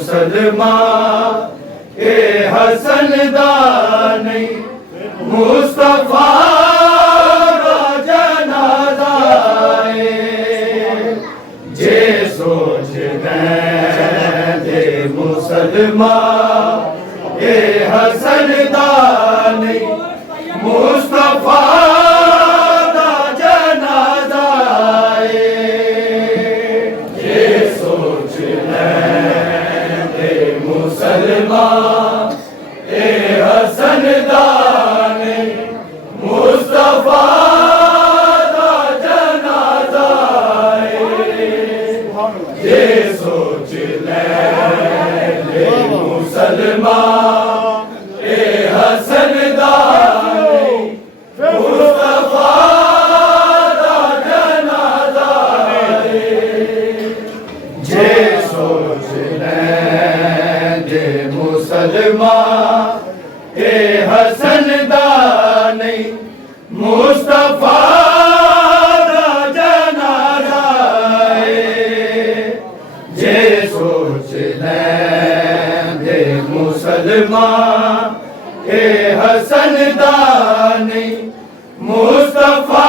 मुसलमान ए हसन दानी मुस्तफा रा जनाजा जे सोच दे मुसलमान ए हसन दानी मुस्तफा रा जनाजा जे सोच दे मुसलमान ए हसन दानी मुस्तफा दा जनाजा जे सोच ले मुसलमान ए हसन दानी मुस्तफा दा जनाजा जे सोच ले मुसलमान ए हसन दानी मुस्तफा दा जनाजा जे सोच ले मुसलमान ए हसन दानी मुस्तफा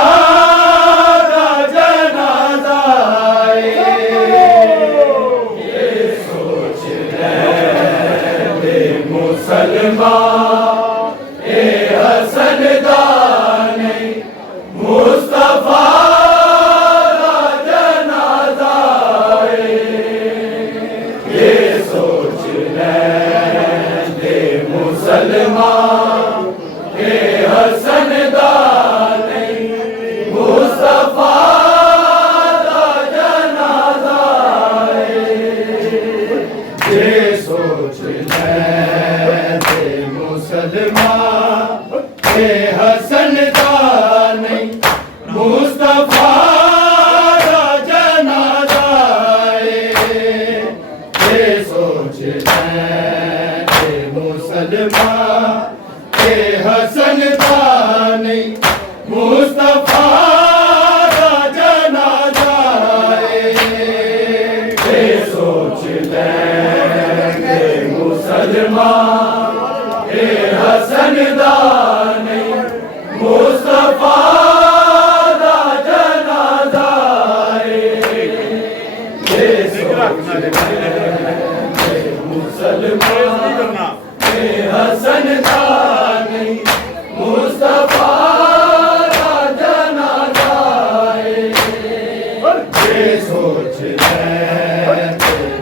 दा जनाजा जे सोच ले मुसलमान ए हसन दानी मुस्तफा दा जनाजा ये सोच ले मुसलमान ए हसन दानी मुस्तफा दा जनाजा ये सोच ले मुसलमान ए हसन दानी मुस्तफा दा जनाजा ये सोच ले मुसलमान ए हसन दानी मुस्तफा दा जनाजा ये सोच ले मुसलमान ए हसन दानी मुस्तफा दा जनाजा ये सोच ले मुसलमान ए हसन दानी मुस्तफा दा जनाजा ये सोच ले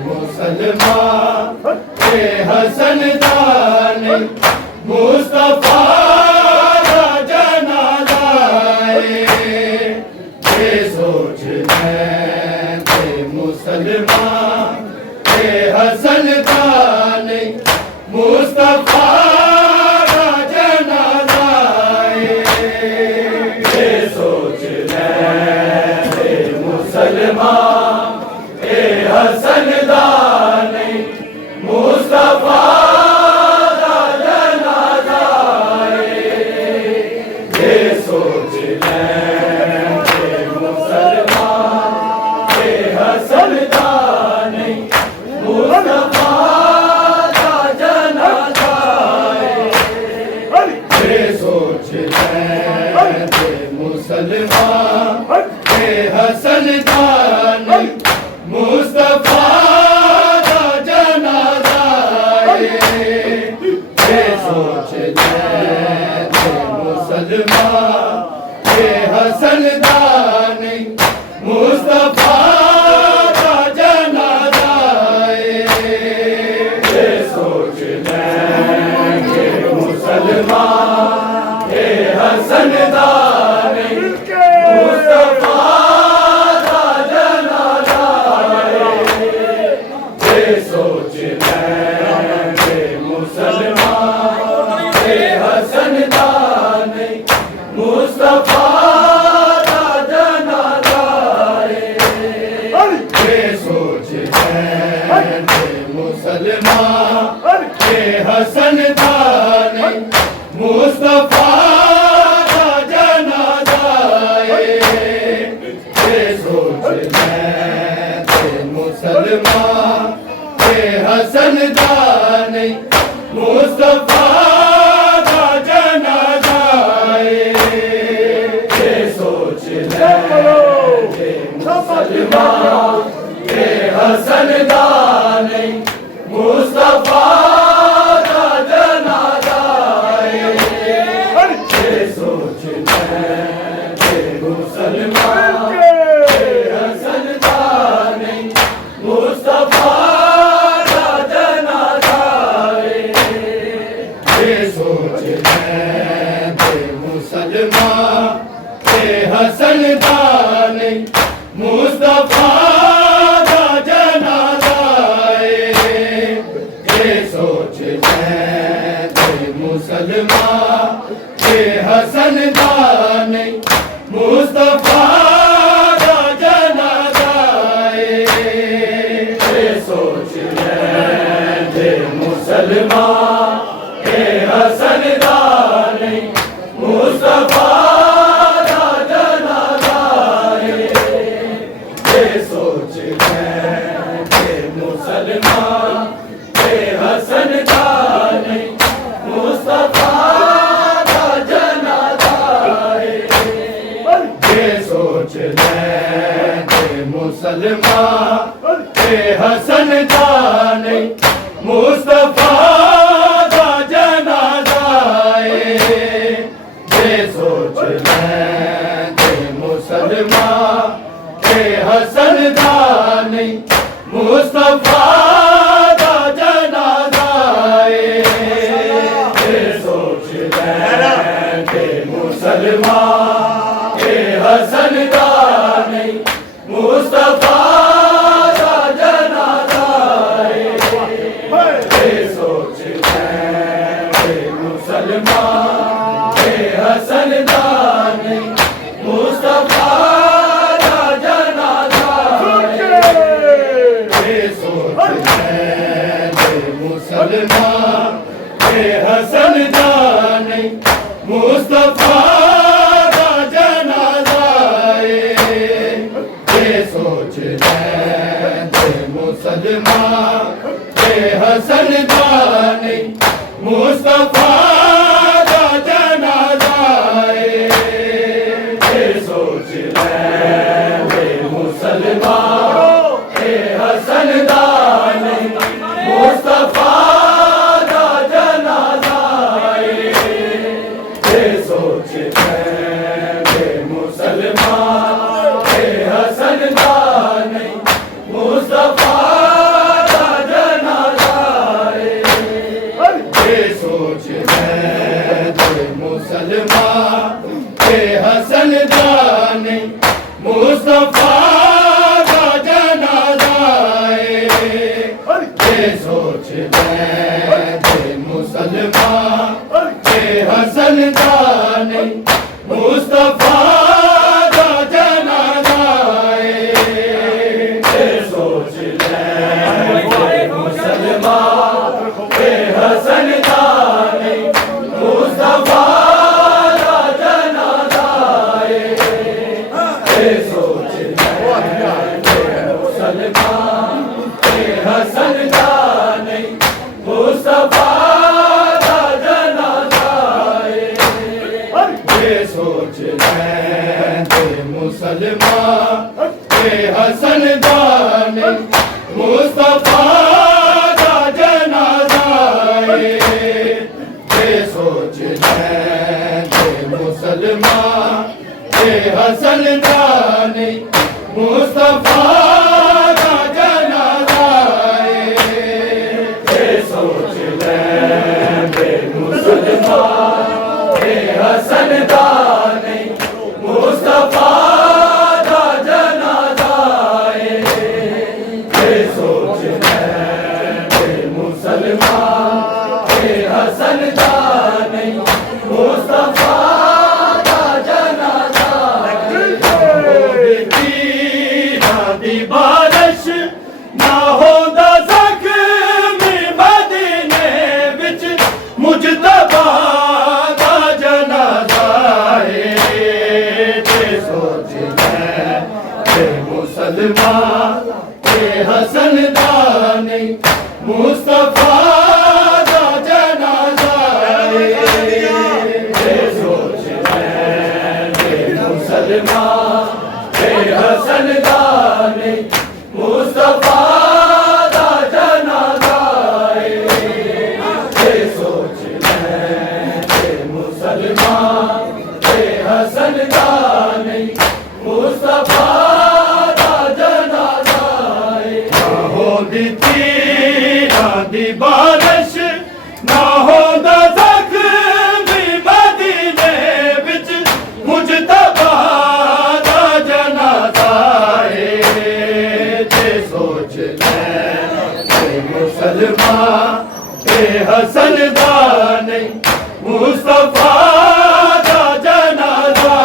मुसलमान ए हसन दानी मुस्तफा दा जनाजा ये सोच ले मुसलमान ए हसन दानी मुस्तफा दा जनाजा ये सोच ले मुसलमान ए हसन दानी मुस्तफा दा जनाजा ये सोच ले मुसलमान ए हसन दानी मुस्तफा दा जनाजा ये सोच ले मुसलमान ए हसन दानी मुस्तफा दा जनाजा ये सोच ले मुसलमान ए हसन दानी मुस्तफा दा जनाजा ये सोच ले मुसलमान ए हसन दानी मुस्तफा दा जनाजा ये सोच ले मुसलमान ए हसन दानी हसन दा नहीं मुस्तफा दा जनाजा ये सोच मैं मुसलमान हसन दा नहीं मुस्तफा दा जनाजा ये सोच मैं मुसलमान हसन दा नहीं मुस्तफा दा जनाजा ये सोच मैं मुसलमान हसन दा नहीं मुस्तफा दा जनाजा ये सोच मैं मुसलमान हसन दा नहीं मुस्तफा हसन दा नहीं मुस्तफा दा जनाजा ये सोच ले मुसलमान हसन दा नहीं मुस्तफा दा जनाजा ये सोच ले मुसलमान हसन दा नहीं मुस्तफा दा जनाजा ये सोच ले मुसलमान हसन दा नहीं मुस्तफा दा जनाजा ये सोच ले मुसलमान हसन दा नहीं मुस्तफा मुसलमान हसन दा नहीं मुस्तफा दा जनाजा ये सोच ले मुसलमान हसन दा नहीं मुस्तफा दा जनाजा ये सोच ले मुसलमान हसन दा नहीं मुस्तफा दा जनाजा ये सोच ले मुसलमान हसन दा नहीं मुस्तफा दा जनाजा ये सोच ले मुसलमान हसन दा नहीं मुस्तफा दा जनाजा ये सोच ले मुसलमान हसन दा नहीं मुस्तफा दा जनाजा ये सोच ले मुसलमान हसन दा नहीं मुस्तफा दा जनाजा ये सोच ले मुसलमान हसन दा नहीं मुस्तफा दा जनाजा ये सोच ले मुसलमान हसन दा नहीं मुस्तफा दा जनाजा ये सोच ले मुसलमान हसन दा नहीं मुस्तफा दा जनाजा ये सोच ले मुसलमान हसन दा नहीं मुस्तफा दा जनाजा ये सोच ले मुसलमान हसन दा नहीं मुस्तफा दा जनाजा दी बारिश ना होंदा ज़ख्म मदीने विच मुजतबा दा जनाजा ये सोच ले मुसलमान हसन दा नहीं मुस्तफा दा जनाजा ये सोच मुसलमान ते हसन दा नहीं मुस्तफा दा जनाजा ना होंदी तीरां दी बारिश ना होंदा ज़ख्म मदीने विच मुजतबा दा जनाजा जे सोच ले मुसलमान ते हसन दा नहीं मुस्तफा दा जनाजा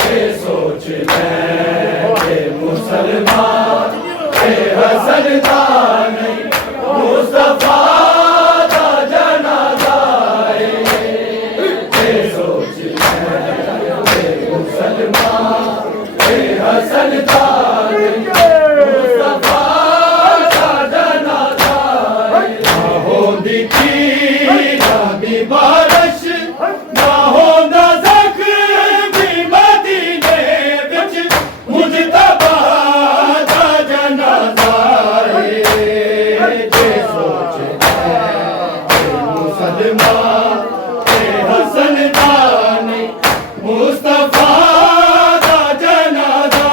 ते सोच ले मुसलमान ते हसन दा नहीं मुस्तफा दा जनाजा ते सोच ले मुसलमान ते हसन दा नहीं मुस्तफा दा जनाजा होंदी बारिश ना होंदा ज़ख्म मदीने विच मुजतबा दा जनाजा जे सोच ले मुसलमान ते हसन दा नहीं मुस्तफा दा जनाजा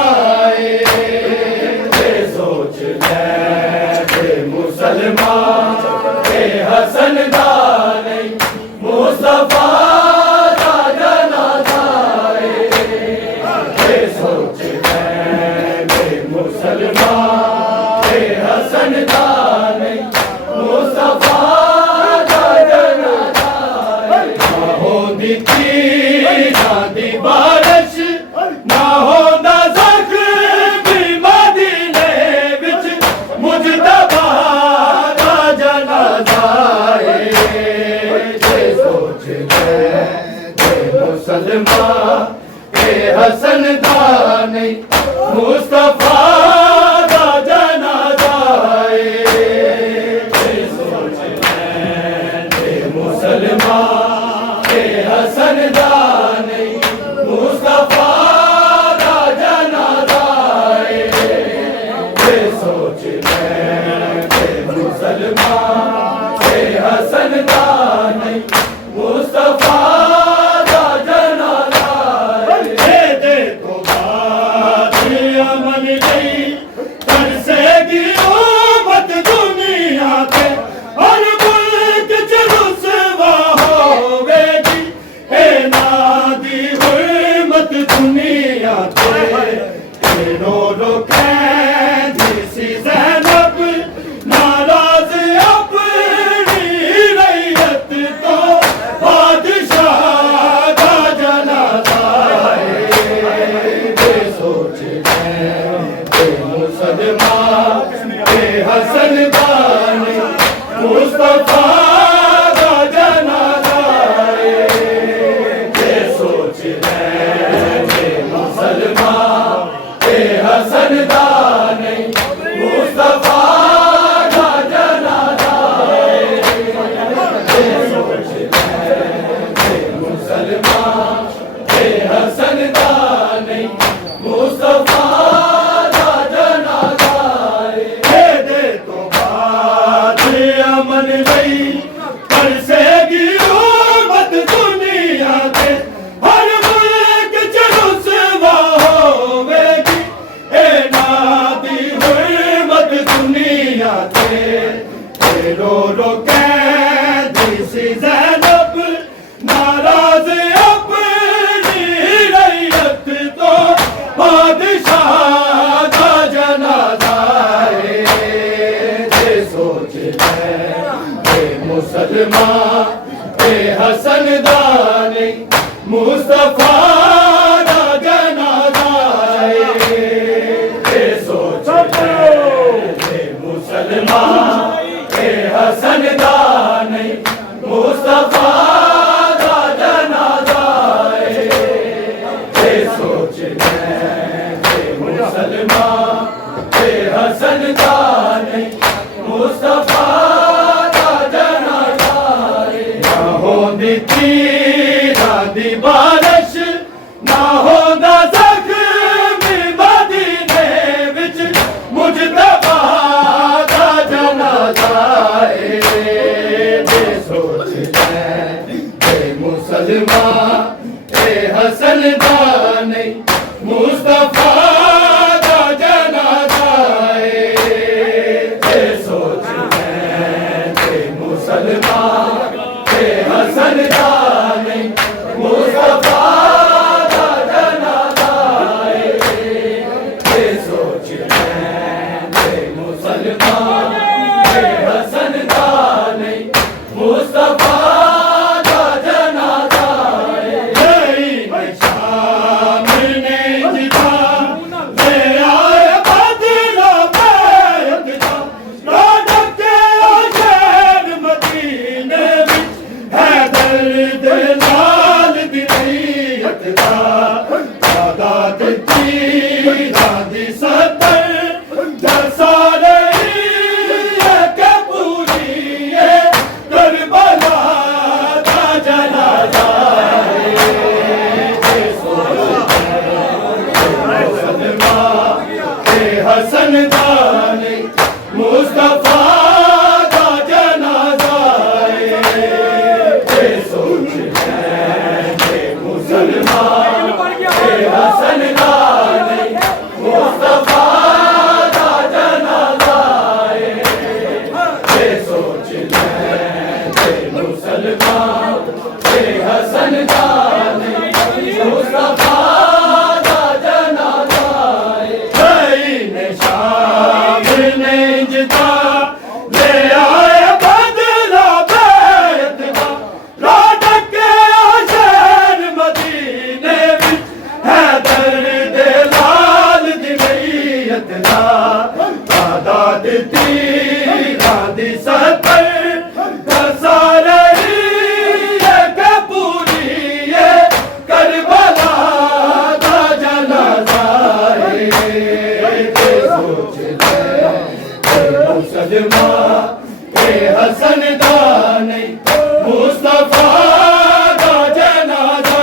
जे सोच ले मुसलमान ते हसन दा मुस्तफा दा जनाजा ते सोच ले मुसलमान ते हसन दा नहीं मुस्तफा दा जनाजा होंदी तीरां दी बारिश ना होंदा ज़ख्म मदीने विच मुजतबा दा जनाजा मुसलमान ते हसन दा नहीं मुस्तफा दा जनाजा ते सोच ले मुसलमान ते हसन दा नहीं मुस्तफा दा जनाजा ते सोच ले मुसलमान ते हसन दा नहीं मुस्तफा दुनिया ते रो रो कहती सी ज़ैनब नाराज़ अपनी रैयत तो बादशाह दा जनाजा ते सोच ले मुसलमान ते हसन दा नहीं मुस्तफा दा जनाजा ते सोच ले मुसलमान ते हसन दा नहीं मुस्तफा दा जनाजा ते सोच ले मुसलमान ते हसन दा नहीं मुस्तफा दा जनाजा दे तो बात अमन नहीं कर सेगी उम्मत दुनिया के हर मुल्क च रुसवा होवेगी ए नादी हुर्मत दुनिया के रो रो कहती सी ज़ैनब नाराज़ अपनी रैयत तो बादशाह दा जनाजा ते सोच ले मुसलमान ते हसन दा नहीं मुस्तफा दा जनाजा ते सोच ले मुसलमान ते हसन दा नहीं मुस्तफा दा जनाजा ते सोच ले मुसलमान ते हसन दा नहीं मुस्तफा दा जनाजा ना होंदी तीरां दी बारिश ना होंदा ज़ख्म मदीने विच मुजतबा दा जनाजा ते सोच ले मुसलमा ए हसन दाने मुस्तफा दा जनाजा ए सोच मैं मुसलमा ए हसन दाने मुस्तफा दा जनाजा ए सोच मैं मुसलमा ए हसन दाने मुस्तफा हसन दाने मुस्तफा दा जनाजा ए सोच मैं मुसलमान ए हसन दाने मुस्तफा दा जनाजा ए सोच मैं मुसलमान ए हसन दाने मुस्तफा मुसलमा ए हसन दाने मुस्तफा दा जनाजा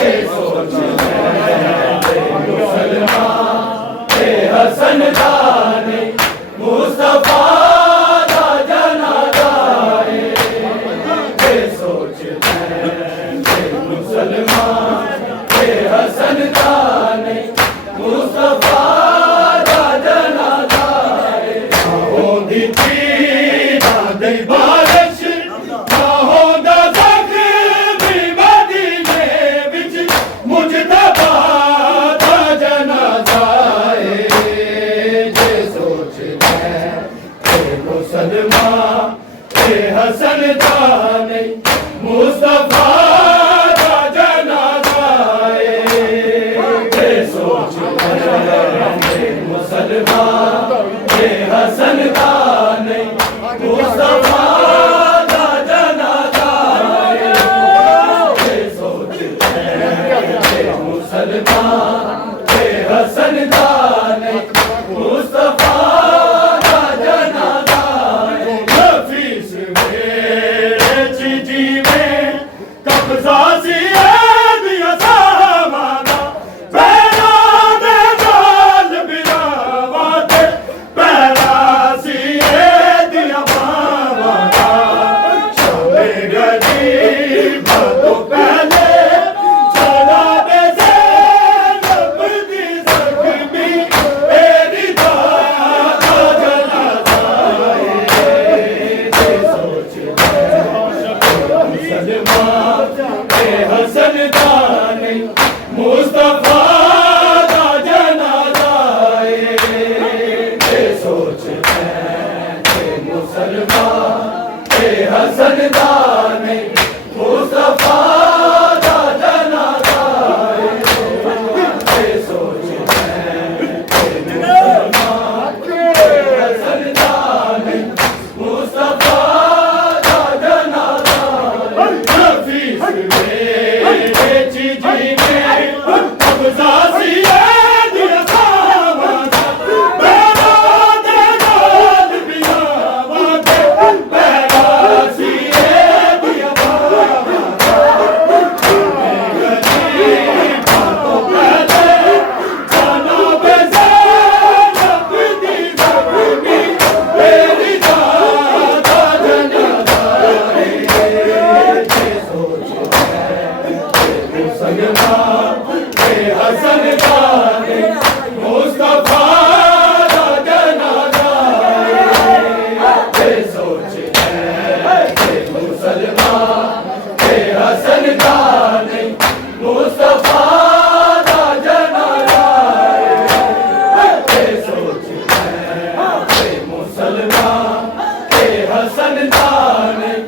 ए सोच मैं मुसलमा ए हसन दाने मुस्तफा दा जनाजा ए सोच मैं मुसलमा ए हसन दाने मुस्तफा बारिश ना होंदा ज़ख्म मदीने विच मुजतबा दा जनाजा जे सोच मैं मुसलमान ए हसन दाने मुस्तफा दा जनाजा जे सोच मैं मुसलमान ए हसन दाने मुस्तफा दा जनाजा ए सोच मैं मुसलमान ए हसन दाने मुस्तफा दा जनाजा नफीस मेरे जी में कब्जा सिया दिया सामाना पैरा दे जाल बिरावाते पैरा सिए हसन दाने मुस्तफा दा जनाजा ए सोच मैं मुसलमान ए हसन दाने मुस्तफा दा जनाजा ए सोच मैं मुसलमान ए हसन दाने मुस्तफा दा जनाजा नफीस मेरे जी में कब्जा सिया दिया सामाना पैरा दे जाल बिरावाते पैरा सिए दिया मुसलमान के हसन का नहीं मुस्तफा दा जनाजा सोच मुसलमान के हसन का नहीं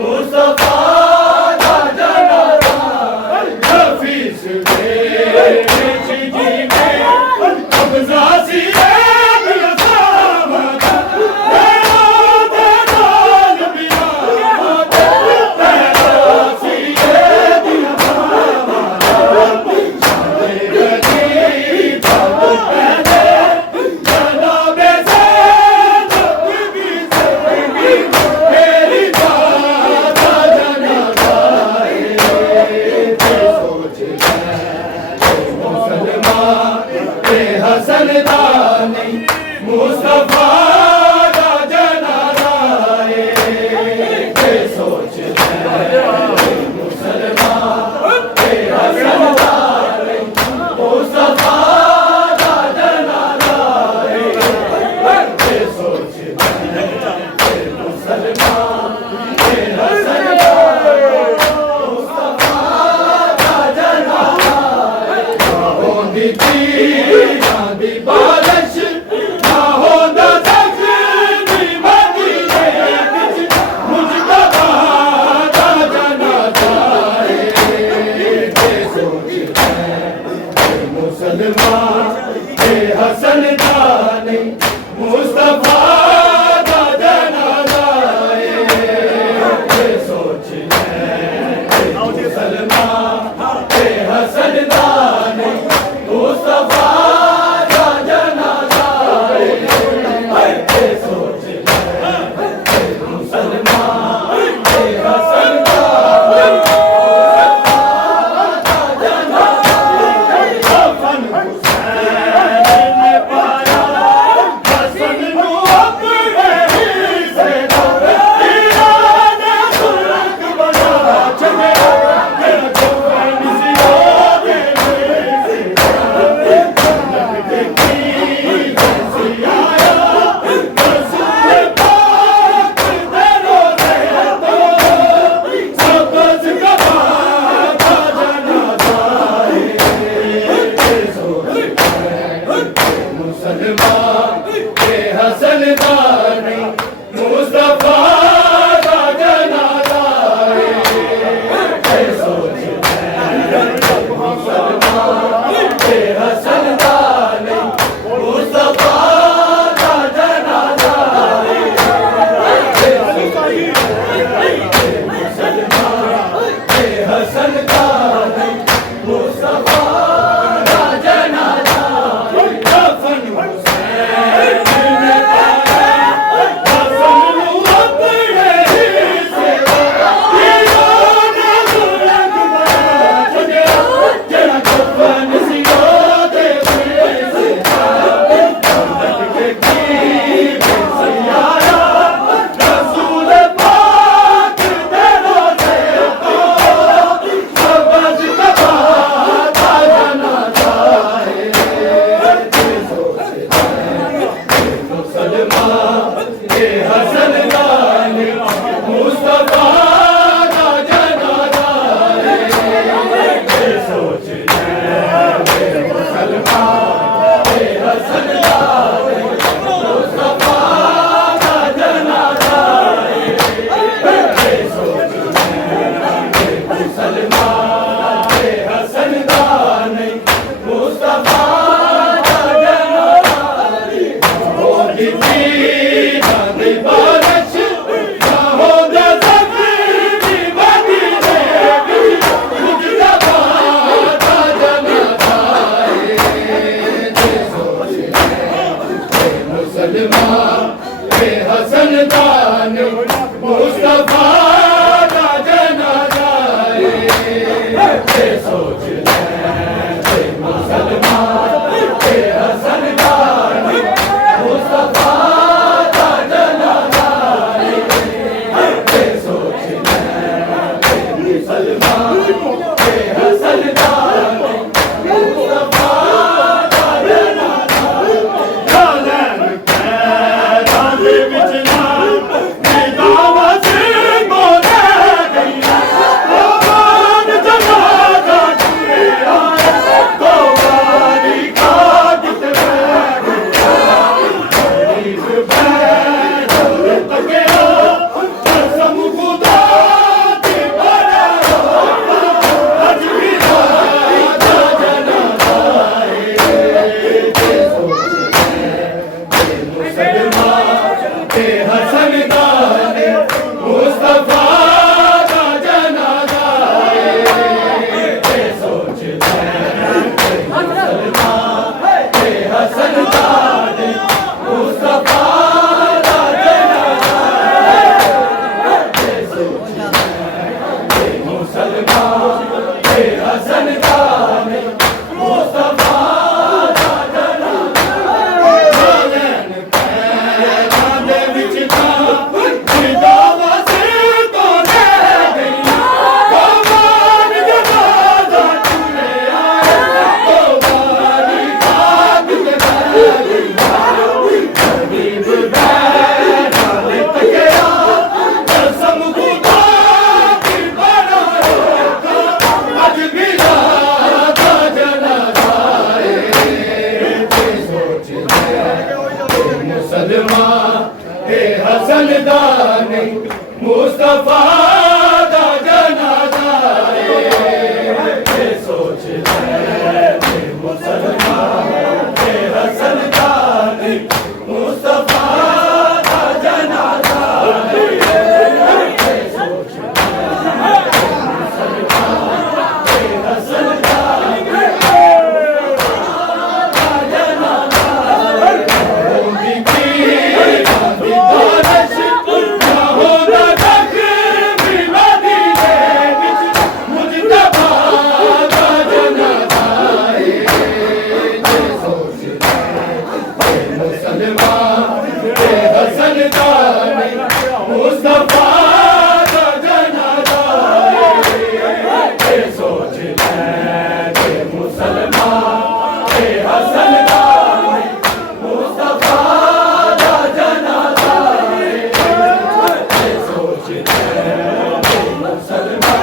मुस्तफा दा जनाजा हफीज हसन दानी मुस्तफा दा जनाजा सोच मुसलमान के हसन दानी मुस्तफा दा जनाजा सोच मुसलमान के हसन मुस्तफा दा जनाजा होंदी बालश ना होंदा ज़ख्मी मदीने विच मुजतबा दा जनाजा सोच मुसलमान के हसन दानी मुस्तफा दा जनाजा सोच मुसलमान के हसन दानी मुस्तफा मुसलमान के हसन दानी मुस्तफा दा जनाजा सोच मुसलमान के हसन दानी मुस्तफा दा जनाजा मुसलमान के हसन दानी मुस्तफा के हसन दानी मुस्तफा दा जनाजा सोच मुसलमान के हसन दानी मुस्तफा दा जनाजा सोच मुसलमान के हसन दानी मुस्तफा बालश ना होंदा ज़ख्मी मुसलमान के हसन का नहीं मुस्तफा दा जनाजा नैन पैरां दे विच तां खुदा वसे तो ले गई कौमां जनाजा चुने आए कौमां खाक ते गई गरीब बैठा ले तकिया कसम खुदा की बनाए अज भी लाता जनाजा सोच मुसलमान के हसन दा नहीं मुस्तफा दा जनाजा सोच मुसलमान के हसन दा नहीं मुस्तफा दा जनाजा सोच मुसलमान के हसन दा मुस्तफा दा जनाजा सोच मुसलमान के हसन दा मुस्तफा दा जनाजा सोच मुसलमान